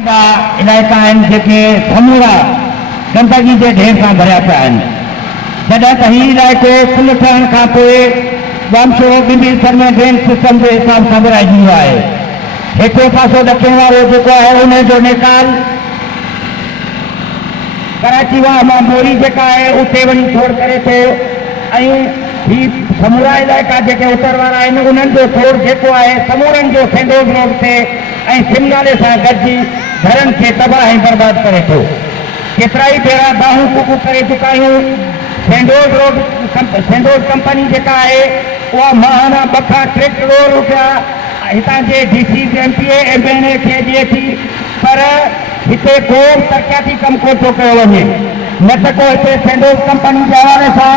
इलाइक़ा आहिनि जेके समूरा गंदगी जे ढेर सां भरिया पिया आहिनि। जॾहिं त हीउ इलाइक़ो कुल थियण खां पोइ वामशो ॿिन्ही में ड्रेन सिस्टम जे हिसाब सां विराइजी वियो आहे। हिकिड़ो पासो ॾखिण वारो जेको आहे उन जो निकाल कराची मां मोरी जेका आहे उते वञी छोड़ करे थो ऐं ही समूरा इलाइक़ा जेके उत्तर वारा आहिनि उन्हनि जो छोड़ जेको आहे समूरनि जो सेंडोज रोड ते ऐं सिमनाले सां गॾिजी घरनि खे तबाह ऐं बर्बाद करे थो। केतिरा ई भेरा बाहूं कुकू करे चुका आहियूं। सेंडोज कंपनी जेका आहे उहा महाना 2 खां 3 करोड़ रुपया हितां जे DC MPA MNA खे ॾिए थी, पर हिते को तरक़ियाती कमु कोन थो कयो वञे। न त को हिते सेंडोज कंपनी जे हवाले सां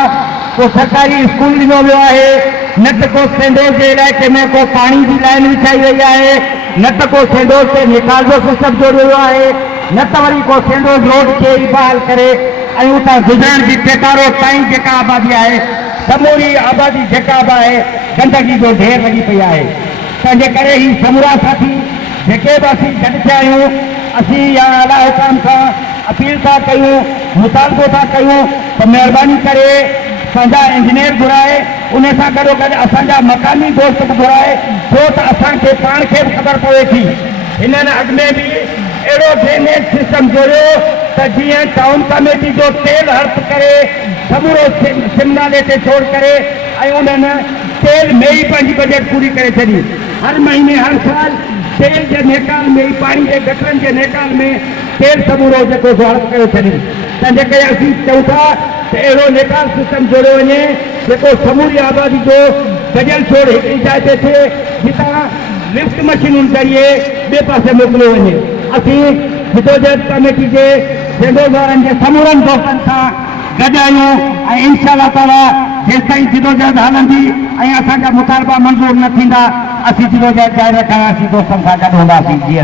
को सरकारी स्कूल ॾिनो वियो आहे, न त को सेंडोज जे इलाइक़े में को पाणी जी लाइन विछाई वई आहे, न त को सेंडोज ते निकाल जो सिस्टम जोड़ियो वियो आहे, न त वरी को सेंडोज रोड खे ई बहाल करे ऐं उतां गुज़रण जी पेकारो ताईं जेका आबादी आहे समूरी आबादी जेका बि आहे गंदगी जो ढेर लॻी पई आहे। तंहिंजे करे ही समूरा साथी जेके बि असीं गॾु थिया आहियूं, असीं या आला हुकाम खां अपील था कयूं, मुतालबो था कयूं त महिरबानी करे असांजा इंजीनियर घुराए, उन सां गॾोगॾु असांजा मकानी दोस्त बि घुराए, छो त असांखे पाण खे बि ख़बर पवे थी। हिननि अॻ में बि अहिड़ो ड्रेनेज सिस्टम जोड़ियो त जीअं टाउन कमेटी जो तेल हड़प करे समूरो सिमनाले ते छोड़ करे ऐं उन्हनि तेल में ई पंहिंजी बजट पूरी करे छॾी। हर महीने हर साल तेल जे नेकाल में ई पाणी जे गटरनि जे नेकाल में तेल समूरो जेको हड़प करे छॾी। तंहिंजे करे असीं चऊं था त अहिड़ो नेकाल सिस्टम जोड़ियो वञे जेको समूरी आबादी जो गजल छोड़ हिकिड़ी जाइ ते थिए, जितां लिफ्ट मशीनुनि ज़रिए ॿिए पासे मोकिलियो वञे। असीं जिदोजहद कमेटी जे सेंडोज वारनि जे समूरनि दोस्तनि सां गॾु आहियूं ऐं इंशाअल्लाह ताला जेसिताईं जिदोजहद हलंदी ऐं असांजा मुतालबा मंज़ूर न थींदा, असीं जिदोजहद जारी रखंदासीं, दोस्तनि सां गॾु हूंदासीं। जी